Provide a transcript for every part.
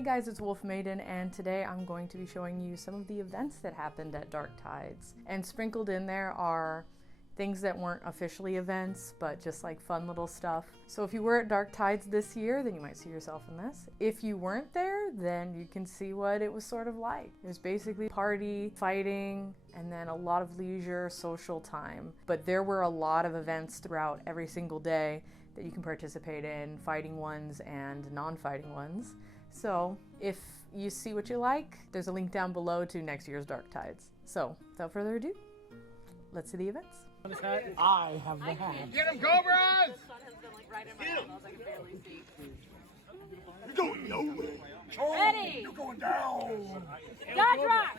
Hey guys, it's WolfMaiden, and today I'm going to be showing you some of the events that happened at Dark Tides. And sprinkled in there are things that weren't officially events, but just like fun little stuff. So if you were at Dark Tides this year, then you might see yourself in this. If you weren't there, then you can see what it was sort of like. It was basically party, fighting, and then a lot of leisure, social time. But there were a lot of events throughout every single day that you can participate in, fighting ones and non-fighting ones. So if you see what you like, there's a link down below to next year's Dark Tides. So without further ado, let's see the events. I have the hat. Get him, Cobras! You're going nowhere. Ready? You're going down. Dodge rock!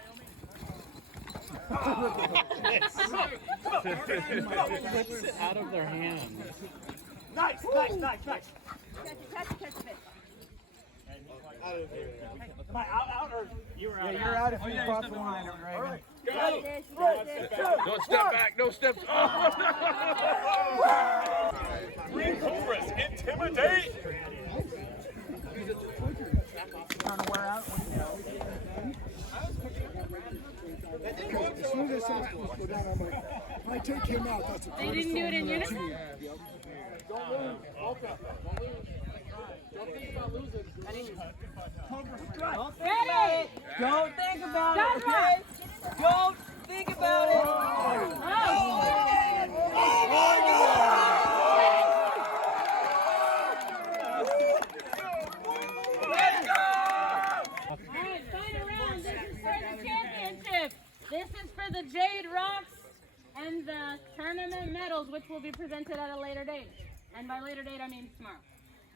Flips it out of their hands. Nice. Catch it. Am I out or you're out? Yeah, you're out if you cross the line. All right. Don't step back, no steps. Green Cobras, intimidate! Trying to wear out. As soon as I saw Squeeze go down, I'm like, if I take him out, that's a They didn't do it in unison? Ready? Don't think about it, Dodge okay? rock! Don't think about it. Alright, final round. This is for the championship. This is for the Jade Rocks and the tournament medals, which will be presented at a later date. And by later date, I mean tomorrow.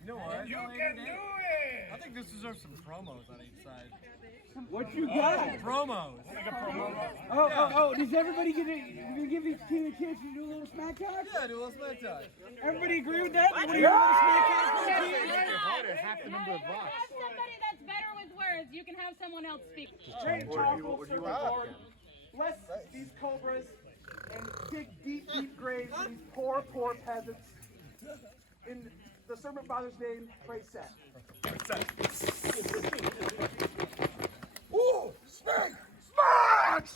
You know what? You can do it! I think this deserves some promos on each side. What you got? Promos. Oh, does everybody get to give each team a chance to do a little smack talk? Yeah, do a little smack talk. Everybody agree with that? Everybody hear a little smack talk from the team? Half the number of If you bucks. have somebody that's better with words, you can have someone else speak. Great and powerful surfboard. Bless these cobras and dig deep graves for these poor peasants. In the Serpent Father's name, pray set. Ooh, snake! Smash!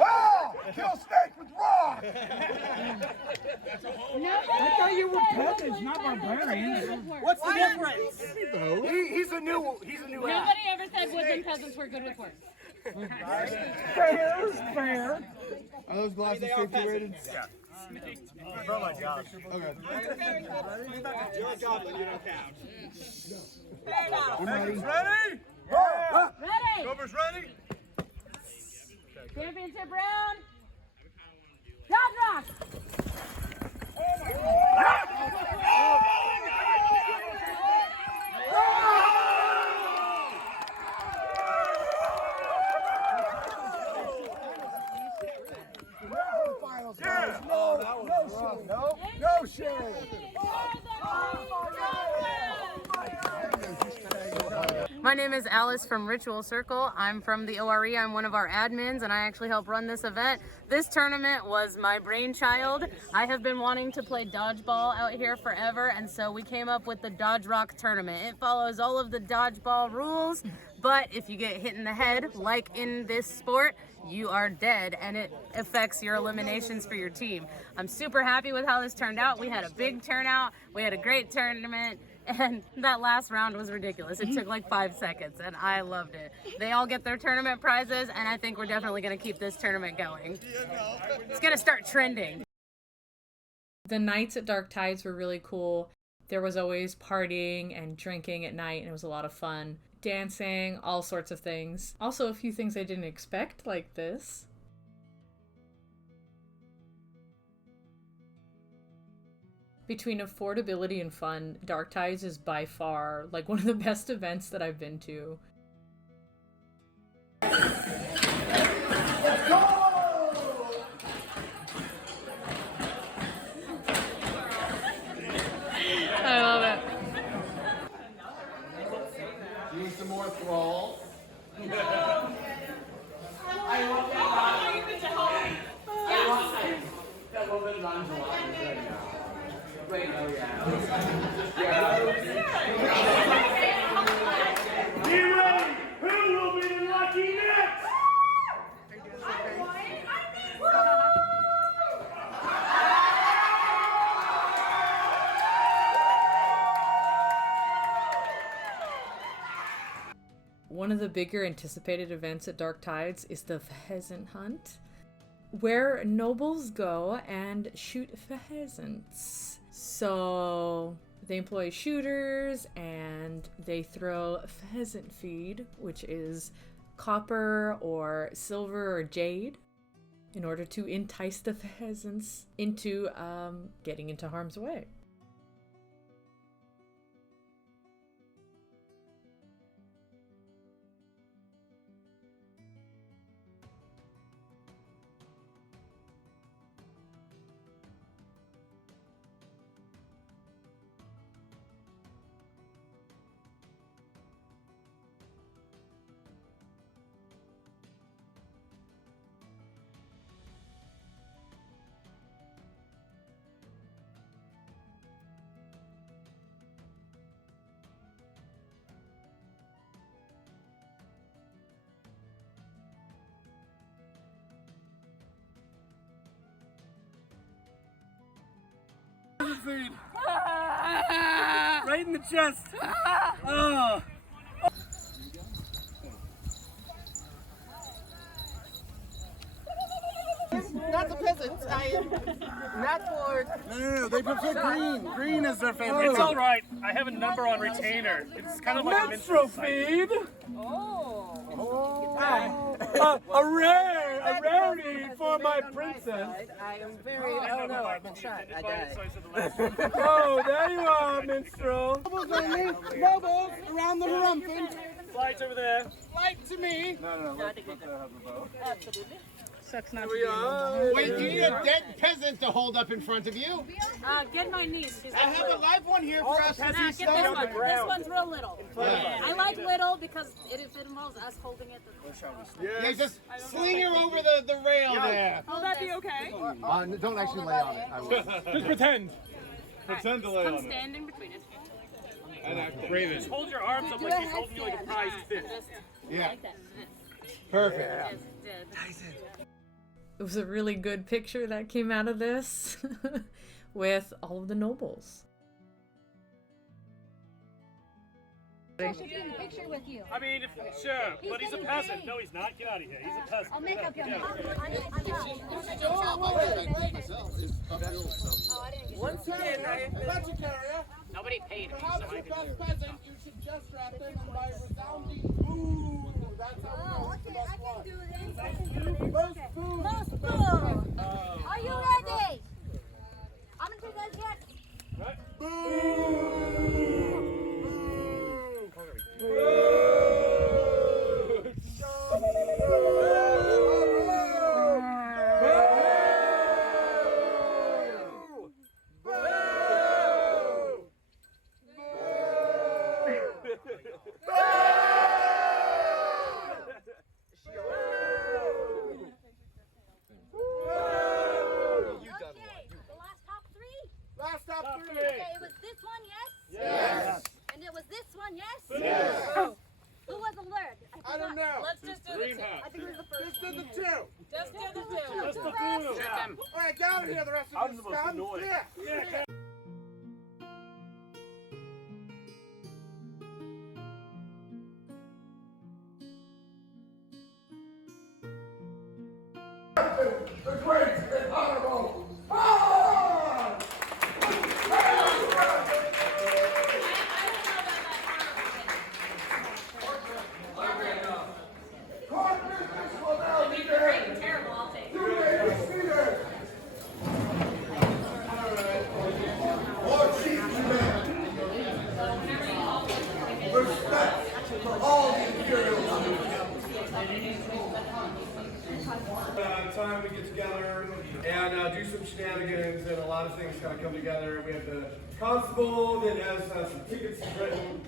Ah! Kill snake with rock! I thought you were peasants, not barbarians. What's the difference? He's a new Nobody ever said wooden peasants were good with words. Fair. Are those glasses safety rated? Yeah. Oh my god. Okay. You're a goblin, you don't count. I'm ready. Ready? Ready? Cobras ready? Championship round. Dodge rock! No shame. My name is Alice from Ritual Circle. I'm from the ORE. I'm one of our admins, and I actually help run this event. This tournament was my brainchild. I have been wanting to play dodgeball out here forever, and so we came up with the Dodge Rock tournament. It follows all of the dodgeball rules, but if you get hit in the head, like in this sport, you are dead, and it affects your eliminations for your team. I'm super happy with how this turned out. We had a big turnout. We had a great tournament. And that last round was ridiculous. It took like 5 seconds, and I loved it. They all get their tournament prizes, and I think we're definitely going to keep this tournament going. It's going to start trending. The nights at Dark Tides were really cool. There was always partying and drinking at night, and it was a lot of fun. Dancing, all sorts of things. Also a few things I didn't expect, like this. Between affordability and fun, Dark Tides is by far like one of the best events that I've been to. I love it. Need some more thralls? Wait, oh yeah. One of the bigger anticipated events at Dark Tides is the Pheasant Hunt, where nobles go and shoot pheasants. So they employ shooters and they throw pheasant feed, which is copper or silver or jade, in order to entice the pheasants into getting into harm's way. Right in the chest. Oh. Not the peasants. I am not for. No, they prefer green. Green is their favorite. It's all right. I have a number on retainer. It's kind of like a Menstrual feed. A rarity for my princess. I am very. Oh no, I've been shot. I died. Oh, there you are, minstrel. Nobles only. Nobles around the harumphin. Flights over there. Flight to me. No, let's have the bow. Absolutely. Sucks not Here we are. Wait, do you need a dead peasant to hold up in front of you? Get my niece. She's I have a live one here for us. Get this one. This one's real little. Yeah. I like little because if it involves us holding it. Yeah, just sling her over the rail there. Will that be okay? Don't actually lay on it. I will. Just pretend. Pretend to lay Come on it. stand in between us. Just hold your arms up like he's holding you like a prized fish. Yeah. Perfect. It was a really good picture that came out of this with all of the nobles. I should get a picture with you. I mean, sure, but he's a peasant. No, he's not. Get out of here. He's a peasant. I'll make up your mind. Once again, I am a carrier. Nobody paid me. Perhaps the best peasant, you should just wrap them and by resounding boo. That's how we know. Okay, I can do this. I can do this. Most Okay. boo. Most boo. Are you ready? I'm gonna do this yet. Okay, the last top three. Last top three. Okay, it was this one, yes? Yes. And it was this one, yes? Yes. Who was alert? I don't know. Let's just do the two. I think it was the first Just did the one. two. Just do the two. Just the two. All right, get out of here. The rest of I'm you the most scum. annoying. Yeah. The great and honorable. Terrible, I'll take it. Time we get together and do some shenanigans, and a lot of things kind of come together. We have the constable that has some tickets written.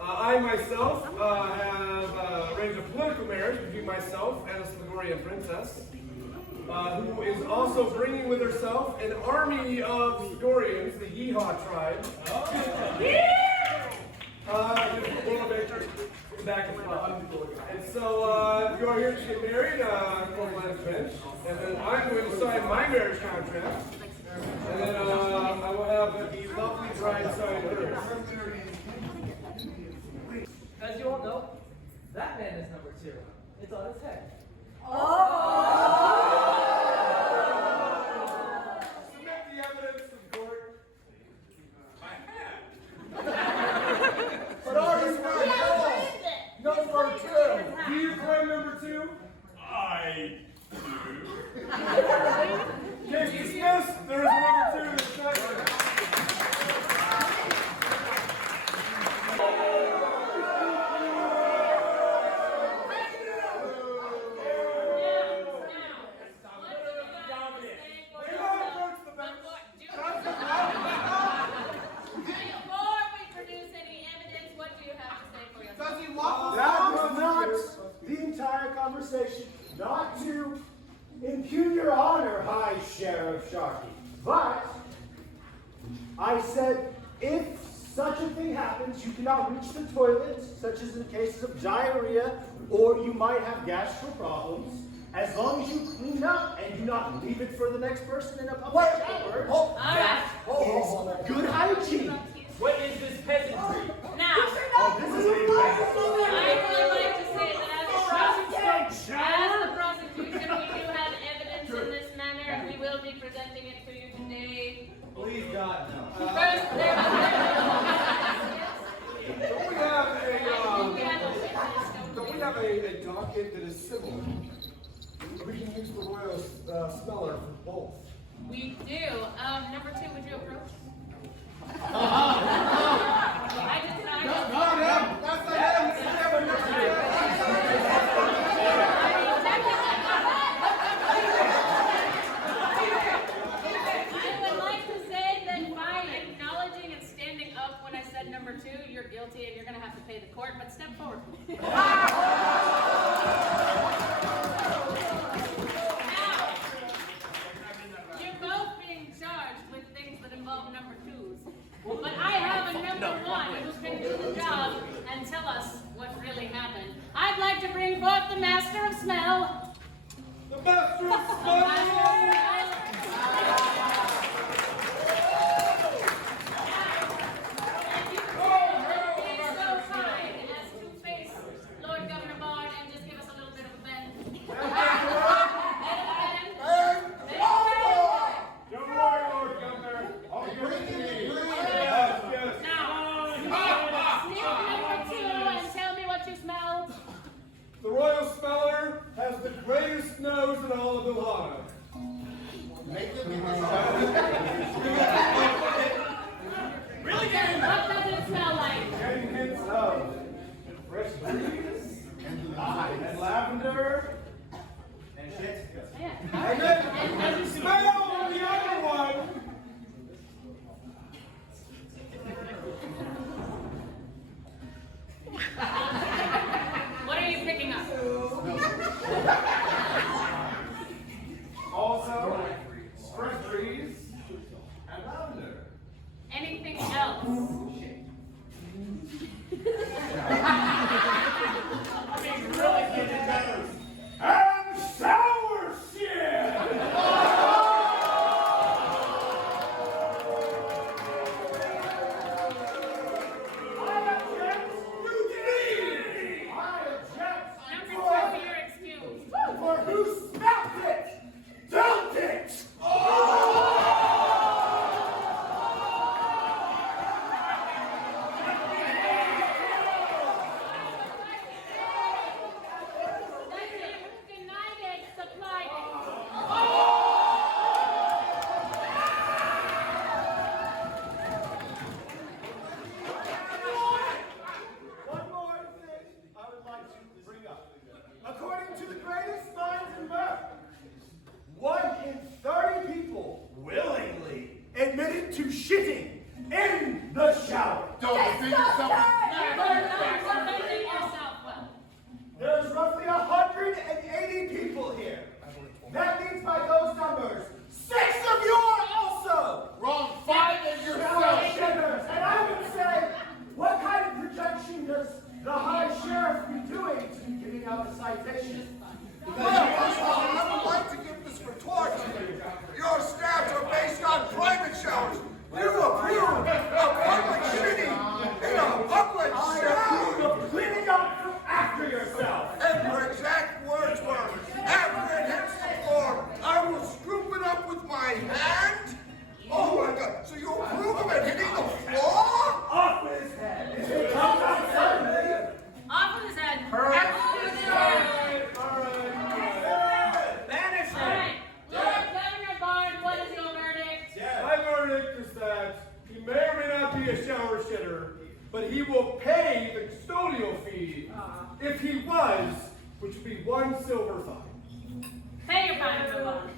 I myself have arranged a political marriage between myself and a Sligorian princess, who is also bringing with herself an army of Sligorians, the Yeehaw tribe. Back and forth. And so you are here to get married, Cortland's bench, and then I'm going to sign my marriage contract, and then I will have the lovely bride sign hers. As you all know, That man is number 2. It's on his head. Submit the evidence to the court. My hat. But are you not number 2? Do you claim number 2? I do. Case dismissed. There is number 2 that's not here. Before we produce any evidence, what do you have to say for yourself? Does he waffle? That was not the entire conversation. Not to impugn your honor, High Sheriff Sharkey. But I said, if such a thing happens, you cannot reach the toilet, such as in cases of diarrhea, or you might have gastro problems, as long as you clean up and do not leave it for the next person in a public shower. That is good hygiene. What is this peasantry? Now, This is a I would like to say that as the prosecution, we do have evidence in this manner. We will be presenting it to you today. Please, God, no. First, Don't we have a docket that is similar? We can use the royal speller for both. we do. Number 2, would you approach? I just That's not him. I would like to say that by acknowledging and standing up when I said number 2, you're guilty and you're going to have to pay the court, but step forward. Now, you're both being charged with things that involve number 2s, but I have a number 1 who can do the job and tell us what really happened. I'd like to bring forth the Master of Smell. The master of The smell! Master of Smell. And you be so kind as to face Lord Governor Bard and just give us a little bit of a bend. Don't worry, Lord Governor. I'll give it to you. Yes, yes. Now, sniff number 2 and tell me what you smell. The royal speller has the greatest nose in all of Ohio. Really good. What does it smell like? Getting hints of fresh breeze and lavender and shit. Yeah. And then smell the other one. What are you picking up? Also, fresh breeze and lavender. Anything else? And sour shit! Number 2, you're excused. For who smelt it? Dealt it! be a shower shitter, but he will pay the custodial fee if he was, which would be 1 silver fine. Pay your fine and move on.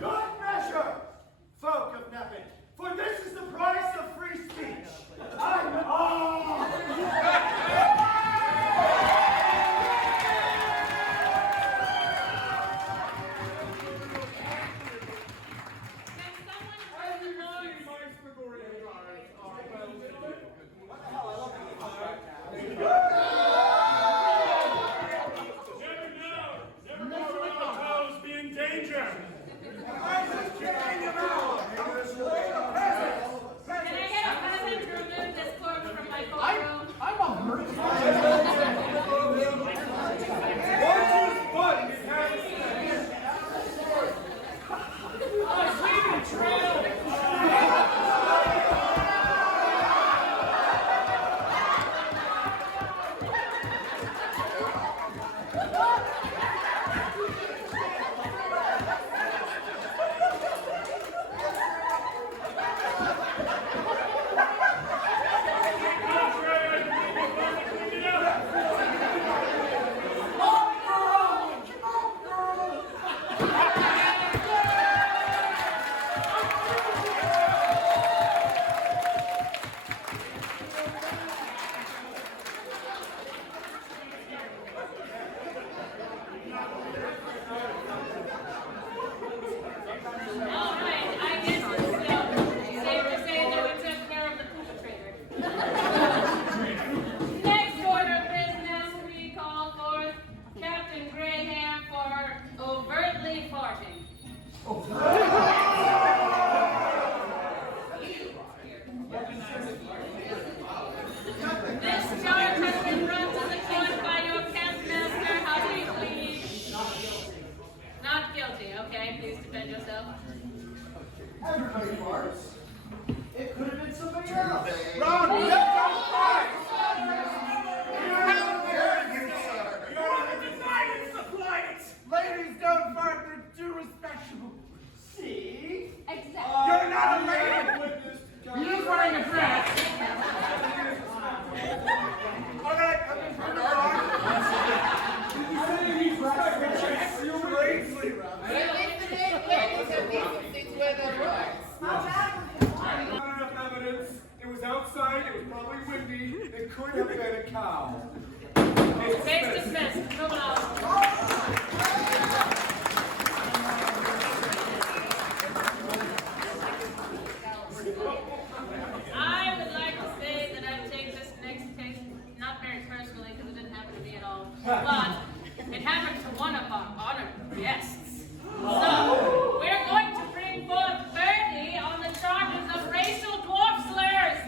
Good measure, folk of Nepin, for this is the price of free speech. Never know when the cows be in danger. Can I get a peasant to remove this corpse from my courtroom? Everybody farts. It could have been somebody else. Ron, Don't fart! Ladies don't fart, they're too respectable. See? Exactly. You're not a lady! You're wearing a dress. Alright, I'm in front of the bar. Did you say he's respectable? You're crazy. Not enough evidence. It was outside, it was probably windy, it could have been a cow. Case dismissed. Moving on. I would like to say that I take this next case not very personally because it didn't happen to me at all, but it happened to one of our honored guests. So we're going to bring forth Bertie on the charges of racial dwarf slurs.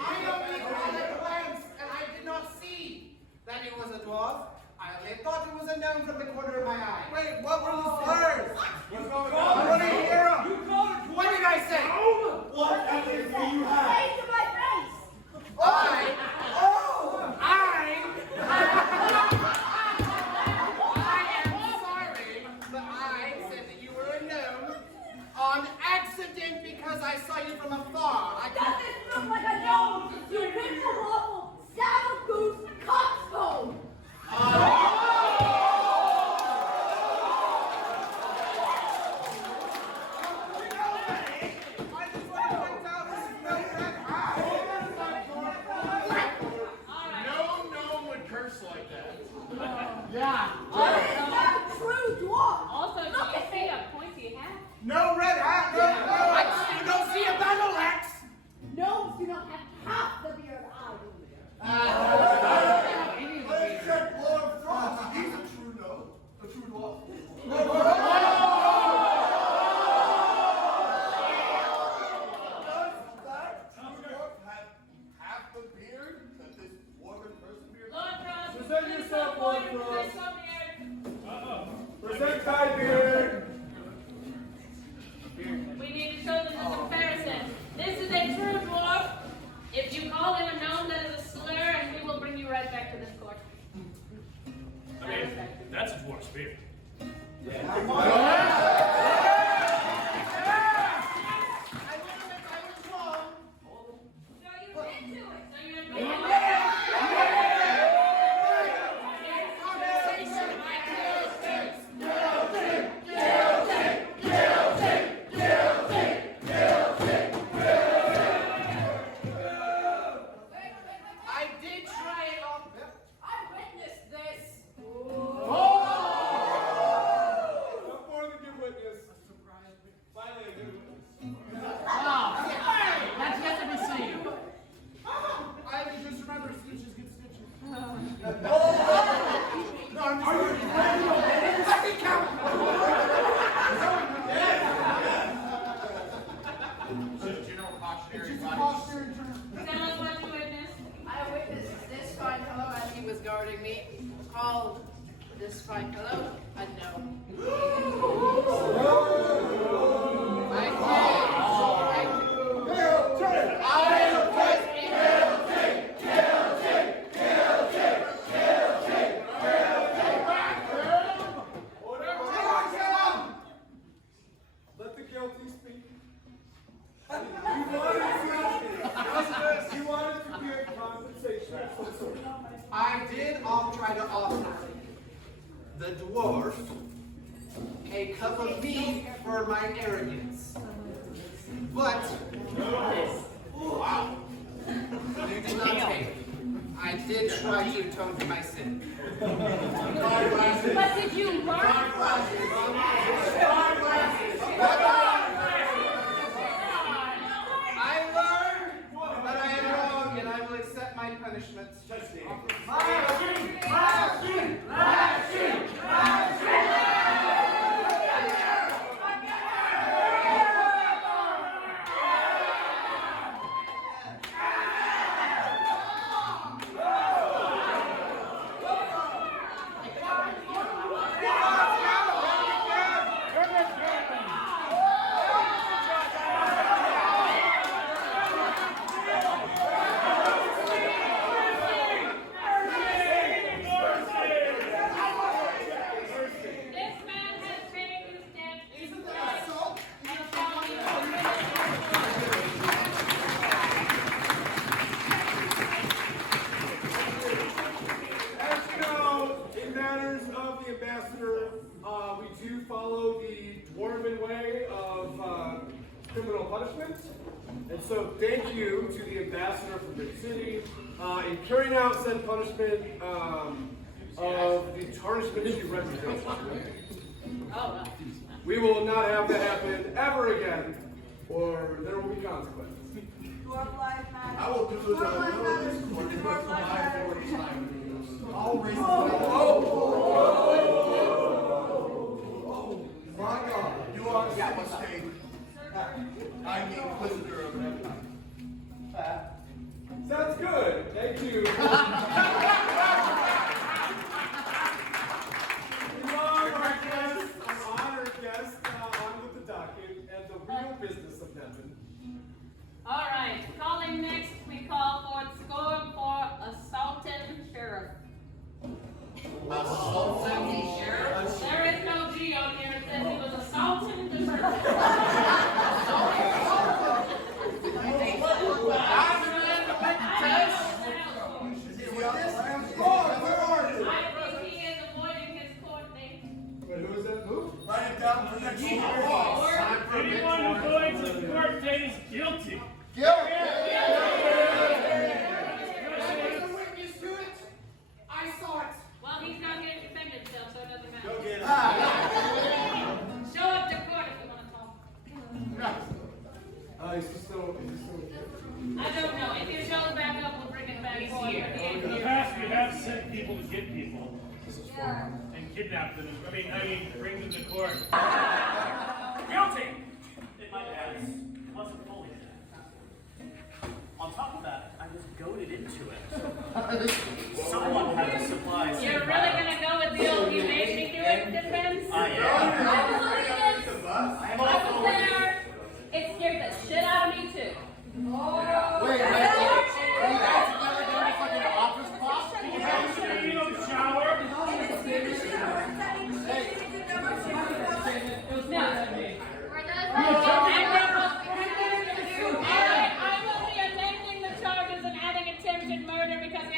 I only had a glance, and I did not see that it was a dwarf. I only thought it was a gnome from the corner of my eye. Wait, what were the slurs? What do you hear? What did I say? What evidence do you have? Face to my face. I am sorry, but I said that you were a gnome on accident because I saw you from afar. I Does this look like a gnome? You little waffle, sour goose, coxcomb. No gnome would curse like that. That is not a true dwarf. Also, do Look you at see me. a pointy hat? No red hat, I still don't see a battle axe. Gnomes do not have half the beard I do. Let's check Lord Frost. He's a true gnome. A true dwarf. Does that true dwarf have half the beard that this dwarven person beard? Lord Frost, Present please yourself, come Lord forward Frost. with this beard. Present tide beer. We need to show them the comparison. This is a true dwarf. If you call him a gnome, that is a slur, and we will bring you right back to this court. I mean, that's a dwarf spirit. I did try to offer the dwarf a cup of meat for my arrogance. But, wow, you did not take it. I did try to atone for my sin. But did you learn from this? I learned that I am wrong and I will accept my punishment. Criminal punishment. And so thank you to the ambassador from the city in carrying out said punishment of the tarnishment she represents. We will not have that happen ever again, or there will be consequences. I will do as I will. I'll raise my God, you are a mistake. I'm the Inquisitor of Empire. Sounds good. Thank you. We are our guests, our honored guests, on with the docket and the real business of Devon. All right. Calling next, we call for score for assaulting sheriff. Assaulting sheriff? There is no G on here. It says he was assaulting the sheriff. Anyone who joins the court date is guilty. Guilty! Witness to it? I saw it. Well, he's not going to defend himself, so it doesn't matter. Go get it. Show up to court if you want to talk. Is he still I don't know. If he shows back up, we'll bring it back forward. In the past, we have sent people to get people and kidnap them. I mean, bring them to court. Guilty! It might add, it wasn't fully that. On top of that, I was goaded into it. Someone had the supplies. You're really going to go with the old you made me do it defense? I was there. It scared the shit out of me too. Wait, that's another guy fucking office boss? Shower. I will be amending the charges and adding attempted murder because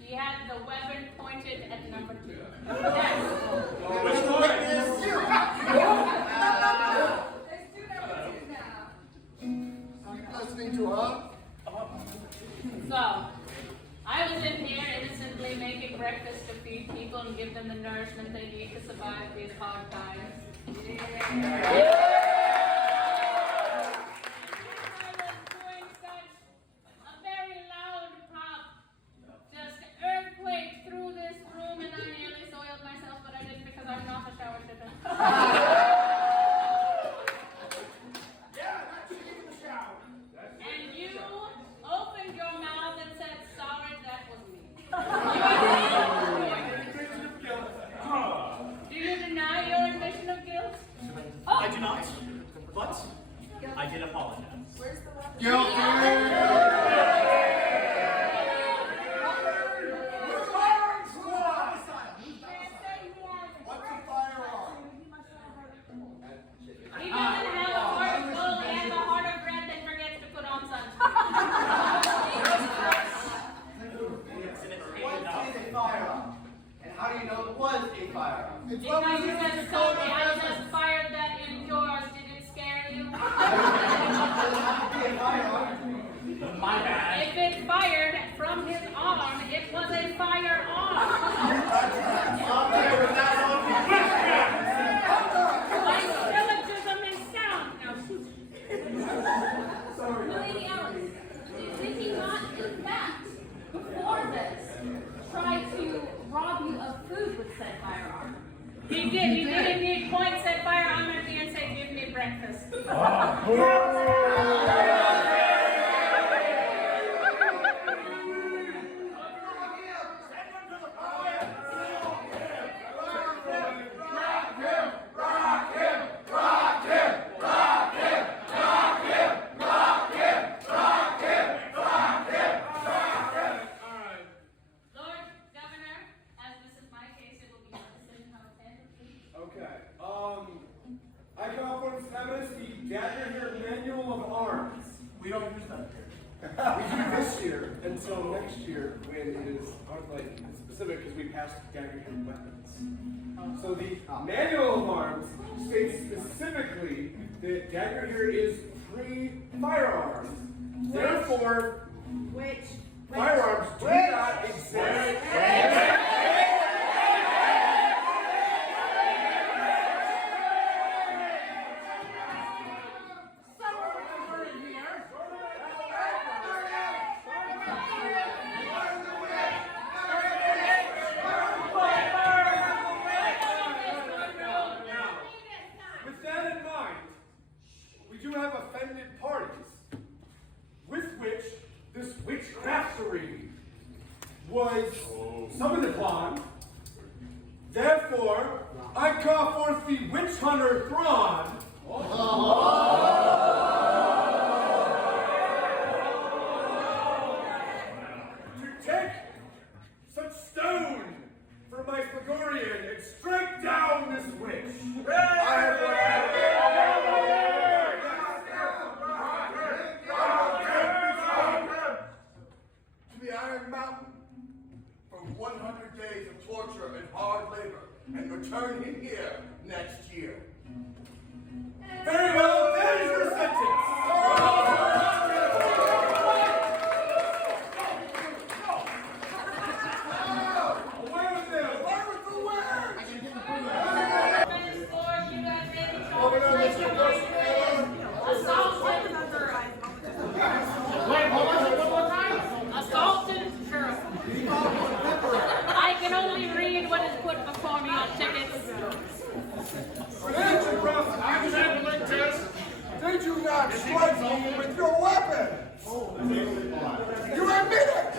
he had the weapon pointed at number 2. Yes. Listening to her? So, I was in here innocently making breakfast to feed people and give them the nourishment they need to survive these hard times. I was doing such a very loud pop, just earthquake through this room, and I nearly soiled myself, but I didn't because I'm not a shower sitter. And you opened your mouth and said, sorry, that was me. Do you deny your admission of guilt? I do not, but I did apologize. He doesn't have a heart of gold and a heart of bread that forgets to put on sunscreen. What is a firearm? And how do you know it was a firearm? Because you said sorry, I just fired that indoors. Did it scare you? My bad. If it fired from his arm, it was a firearm. My syllogism is sound. Now shoot. Lady Alice, did he not, in fact, before this, try to rob you of food with said firearm? He did. He did indeed point said firearm at me and say, give me breakfast. Lord Governor, as this is my case, it will be your decision how it's handled, please. Okay. I call for establish the Dagger Here Manual of Arms. We don't use that here. We do this year until next year when it is like specific because we passed Dagger Here weapons. So the Manual of Arms states specifically that Dagger Here is pre-firearms. Therefore, firearms do not exist. With that in mind, we do have offended parties with which this witchcraftery was summoned upon. Therefore, I call forth the witch hunter Thrawn. To take such stone from my Fagorian and strike down this witch. To the Iron Mountain for 100 days of torture and hard labor, and return him here next year. Very well, that is your sentence. Away with them. Where was the word? Assaulted sheriff. I can only read what is put before me on tickets. Did you not strike me with your weapon? You admit it!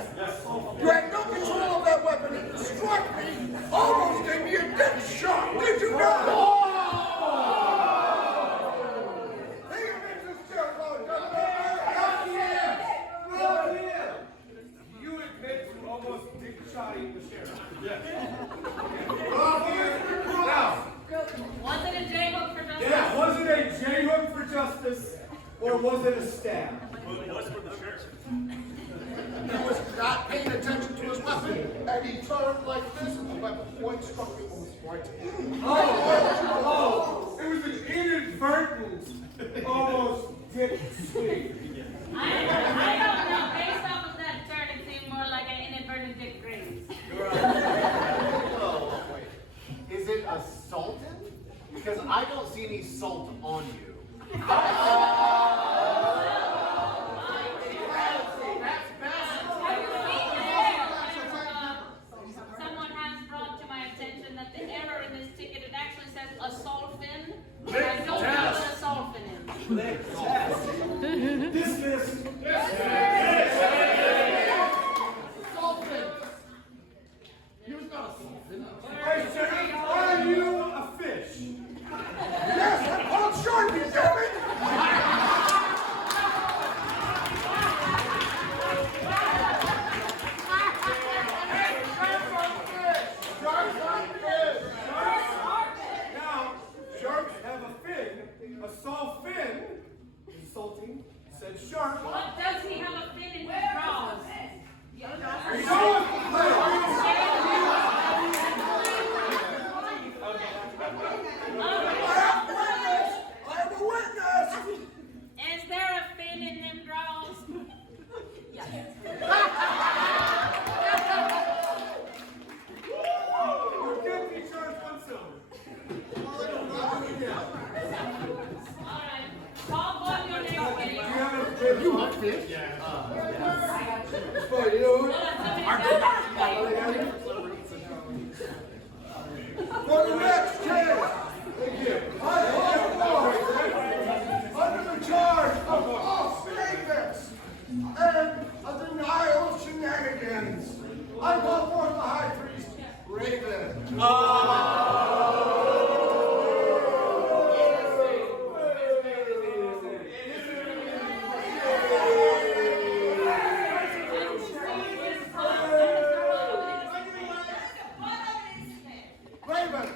You had no control of that weapon and you struck me, almost gave me a death shot, did you not? Or was it a stab? Well, it was for the shirt. He was not paying attention to his weapon, and he turned like this, and the weapon point struck me almost right. Oh, it was an inadvertent, almost dick sweep. I don't know. Based off of that turn, it seemed more like an inadvertent dick graze. Oh, wait. Is it a sultan? Because I don't see any salt on you. Someone has brought to my attention that the error in this ticket, it actually says a solfin. I don't know what a solfin is. Dismiss. Sultan! He was not a sultan. Hey, Sheriff, are you a fish? Yes, I'm called Sharpie, damn it! Now, sharks have a fin. A salt fin, insulting, said shark. What does he have a fin in his drawers? I'm a witness! Is there a fin in them drawers? You're guilty, charged 1 silver. Alright. Call what your name, please. You want fish? Yeah. Well, you know what? For the next case, Thank you. I am under the charge of false statements and a denial of shenanigans. I call forth the High Priest, Raven. Raven,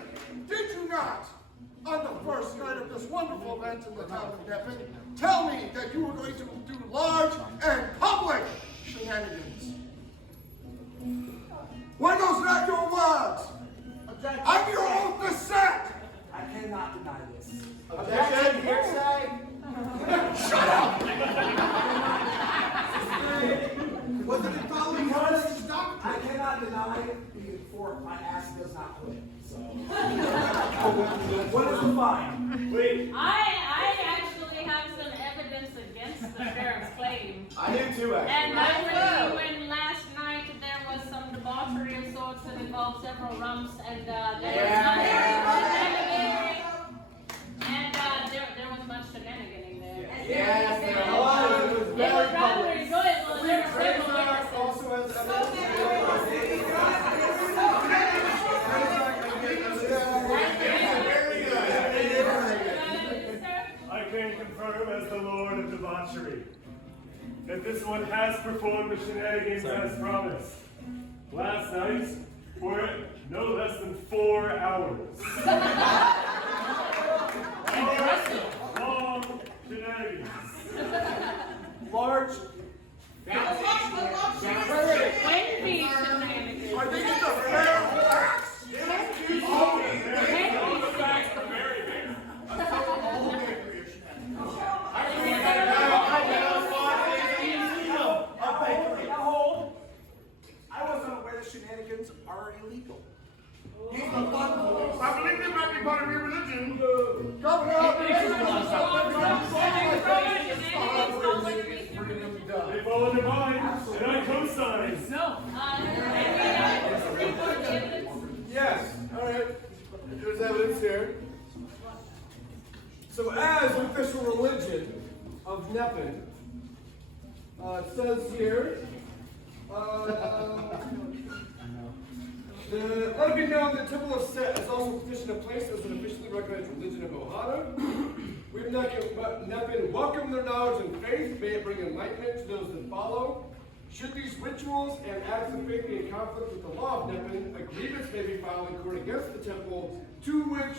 did you not, on the first night of this wonderful event in the town of Devon, tell me that you were going to do large and public shenanigans? Were those not your words? I'm your own dissent! I cannot deny this. Objection, hearsay. Shut up! Was it in following Protestant doctrine? I cannot deny it, for my ass does not quit. So, what is the fine? Wait. I actually have some evidence against the sheriff's claim. I do too, actually. And I believe when last night there was some debauchery of sorts that involved several rumps and there was much shenaniganing there. Yes, there was. It was It very was rather public. enjoyable and there were several witnesses. Also has I can confirm as the Lord of Debauchery that this one has performed the shenanigans as promised. Last night, for no less than 4 hours. Long shenanigans. large. Wendy shenanigans. Are these the fair facts? I wasn't aware that shenanigans are illegal. He's the fun boy. I believe it might be part of your religion. Governor! They follow divine, and I co-sign. Yes, all right. There's evidence here. So as an official religion of Nepin, it says here, let it be known that the Temple of Set is also petitioned a place as an officially recognized religion of Ohana. We have Nepin welcome their knowledge and faith. May it bring enlightenment to those that follow. Should these rituals and acts of faith be in conflict with the law of Nepin, a grievance may be filed in court against the temple, to which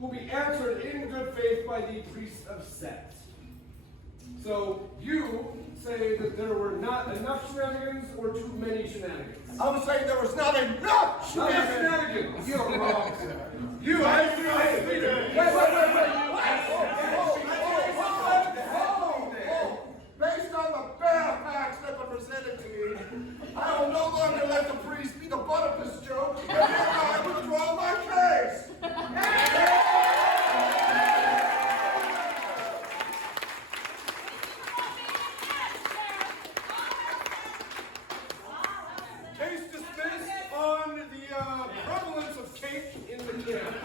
will be answered in good faith by the priests of Set. So you say that there were not enough shenanigans or too many shenanigans? I was saying there was not enough Shenanigans. You're wrong, sir. You, I say, Wait. Based on the bare facts that were presented to me, I will no longer let the priest be the butt of this joke, and thereby I withdraw my case. Case dismissed on the prevalence of cake in the camp.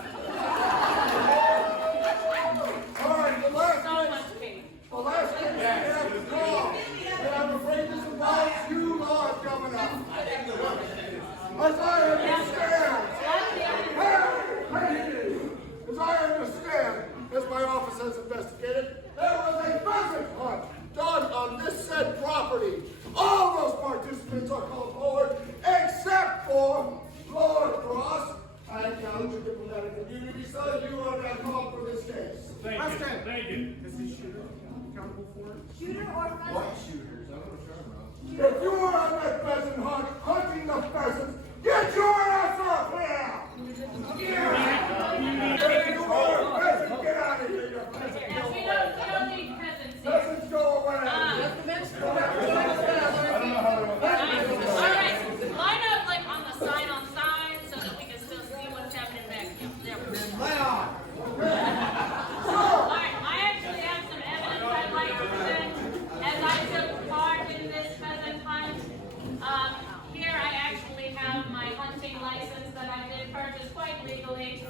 All right, the last So much cake. The last thing we have is law, and I'm afraid this involves you, Lord Governor. As I understand, as my office has investigated, there was a pheasant hunt done on this said property. All those participants are called forward, except for Lord Cross. I challenge your diplomatic community, so you are not called for this case. Thank you. Is the shooter accountable for it? Shooter or pheasant? Shooters? I don't know what you're If you are on that pheasant hunt, hunting the pheasants, get your ass up here! If you are a pheasant, get out of here, you pheasant. Yes, we don't need peasants here. Pheasants go away. Alright, line up like on the side so that we can still see what's happening back there. Alright, I actually have some evidence I'd like to present as I took part in this pheasant hunt. Here I actually have my hunting license that I did purchase quite legally.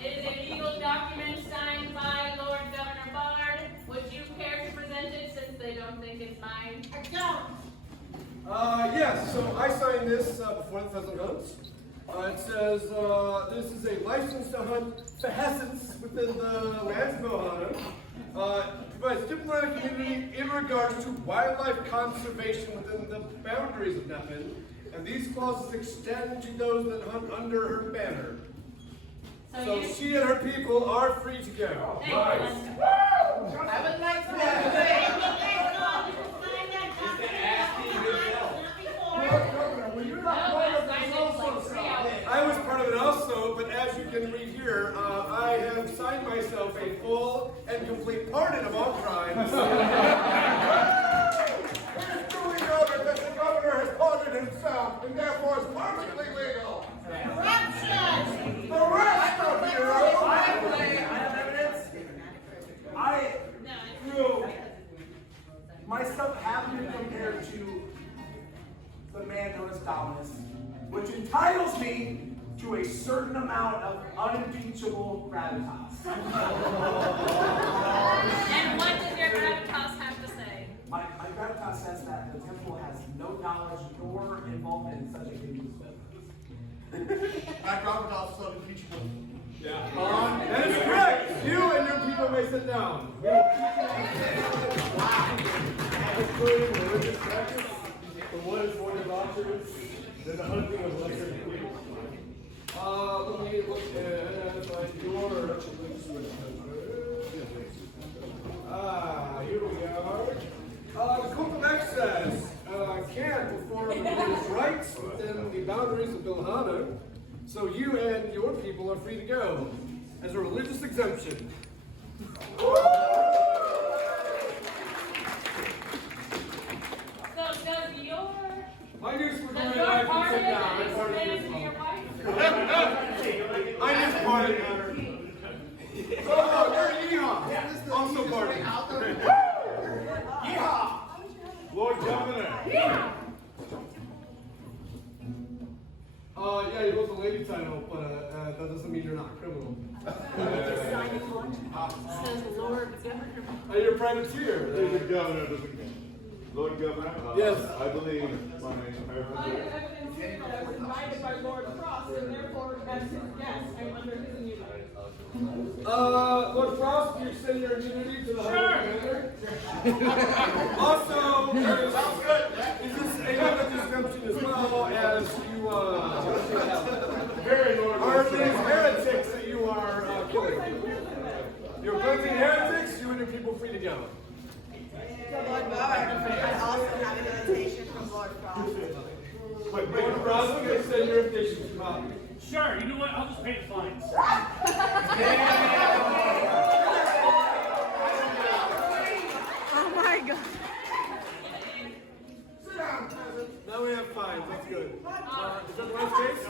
It is a legal document signed by Lord Governor Bard. Would you care to present it since they don't think it's mine? I don't. Yes, so I signed this before the pheasant hunts. It says this is a license to hunt pheasants within the lands of Ohio. Provides diplomatic community in regards to wildlife conservation within the boundaries of Nepin, and these clauses extend to those that hunt under her banner. So she and her people are free to go. Nice. Have a nice day. I was part of it also, but as you can read here, I have signed myself a full and complete pardon of all crimes. It's duly noted that the governor has pardoned himself, and therefore is perfectly legal. Corruption! The rest of you! I have evidence. I, through myself, have been compared to the man known as Dominus, which entitles me to a certain amount of unimpeachable gravitas. And what does your gravitas have to say? My gravitas says that the temple has no knowledge nor involvement in such a thing as business. My gravitas is unimpeachable. That is correct. You and your people may sit down. Excluding religious practice from what is more debaucherous than the hunting of lesser people. Let me look at your... Here we are. The Code of Excess can perform his rights within the boundaries of Bilhana, so you and your people are free to go as a religious exemption. So does your My news for does going your live and pardon sit down. I'm part of extend this. to your wife? I just parted her. Oh, you're Yeehaw. Also parted. Yeehaw! Lord Governor. Yeah. Yeah, you hold the lady title, but that doesn't mean you're not a criminal. Says Lord Governor. You're a privateer. The governor doesn't. Lord Governor. Yes. I believe my. I have evidence here that I was invited by Lord Cross, and therefore, as his guest, I'm under his immunity. Lord Frost, you extend your immunity to the Commander? Also, is this a religious exemption as well as you Very Lord. are these heretics that you are killing? free to go. So Lord Bow, I also have an invitation from Lord Frost. Wait, Lord Frost, I'm going to send your invitation to Bob. Sure, you know what? I'll just pay the fines. Oh my god. Sit down, peasant. Now we have fines. That's good. Is that the last case? I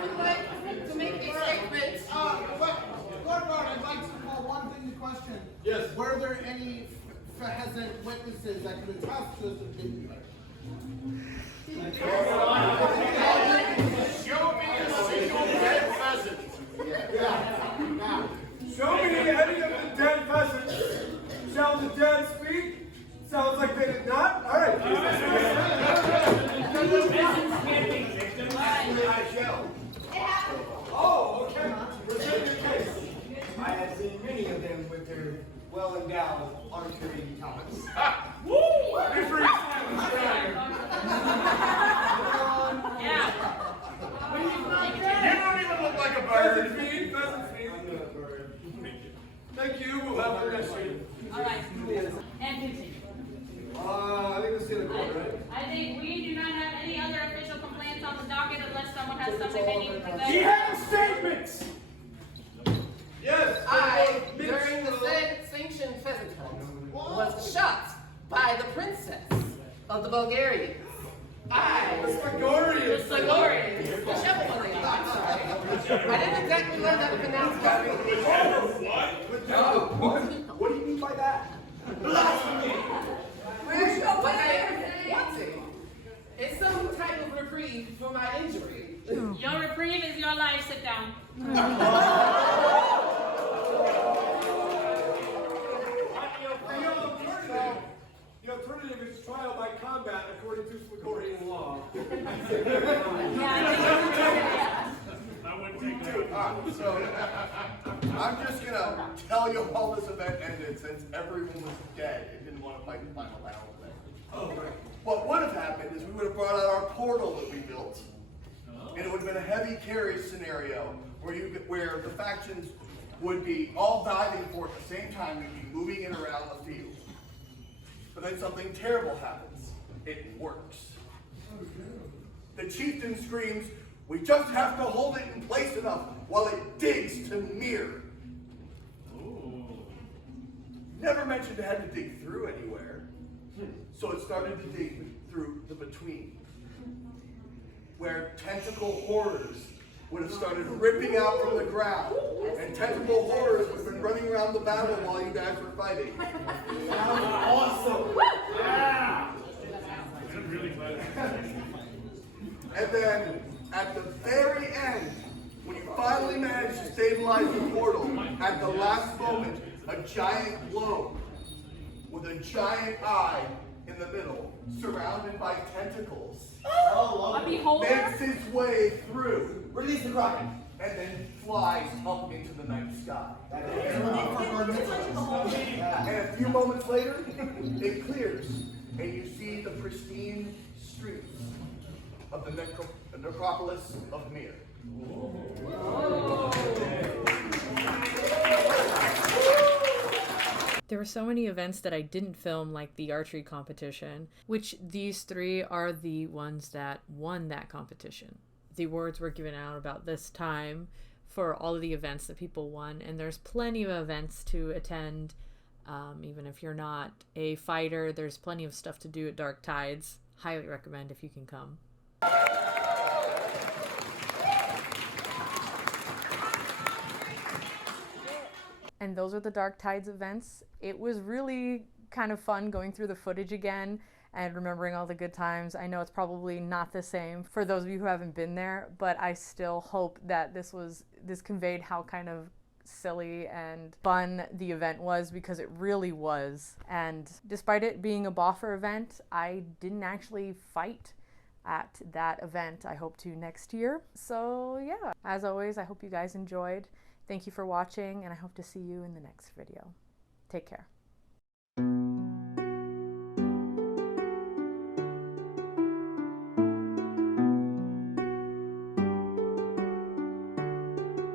would like to make a statement. Lord Bard, I'd like to call one thing to question. Yes. Were there any pheasant witnesses that could attest to this opinion? Show me a single dead pheasant. Now, Show me any of the dead pheasants. Shall the dead speak? Sounds like they did not. All right. I shall. Oh, okay. Present your case. I have seen many of them with their well-endowed archery talents. Woo! Different silence, Yeah. You don't even look like a bird. Pheasant feed, pheasant feed. I'm not a bird. Thank you. We'll have the next meeting. All right. And continue. I think that's the end of it, right? I think we do not have any other official complaints on the docket unless someone has something they need to present. He has statements! Yes. I, during the said sanctioned pheasant hunt, was shot by the princess of the Bulgarians. The Sigorians. The Sigorians. Whichever one they are, I'm sorry. I didn't exactly learn how to pronounce that. What do you mean by that? Where's your wanting? It's some type of reprieve for my injury. Your reprieve is your life. Sit down. The alternative is trial by combat according to Sigorian law. I wouldn't take that. So, I'm just gonna tell you how this event ended since everyone was dead and didn't want to fight the final battle today. Oh, right. What would have happened is we would have brought out our portal that we built, and it would have been a heavy carry scenario where the factions would be all diving for it at the same time and be moving it around the field. But then something terrible happens. It works. The chieftain screams, "We just have to hold it in place enough while it digs to Mir." Never mentioned it had to dig through anywhere. So it started to dig through the between, where tentacle horrors would have started ripping out from the ground, and tentacle horrors would have been running around the battle while you guys were fighting. Awesome. Yeah! I'm really glad. And then, at the very end, when you finally manage to stabilize the portal, at the last moment, a giant globe with a giant eye in the middle, surrounded by tentacles, A beholder? makes its way through. Release the Kraken. And then flies up into the night sky. And a few moments later, it clears, and you see the pristine streets of the necropolis of Mir. There were so many events that I didn't film, like the archery competition, which these three are the ones that won that competition. The awards were given out about this time for all of the events that people won, and there's plenty of events to attend. Even if you're not a fighter, there's plenty of stuff to do at Dark Tides. Highly recommend if you can come. And those are the Dark Tides events. It was really kind of fun going through the footage again and remembering all the good times. I know it's probably not the same for those of you who haven't been there, but I still hope that this conveyed how kind of silly and fun the event was, because it really was. And despite it being a boffer event, I didn't actually fight at that event. I hope to next year. So yeah, as always, I hope you guys enjoyed. Thank you for watching, and I hope to see you in the next video. Take care.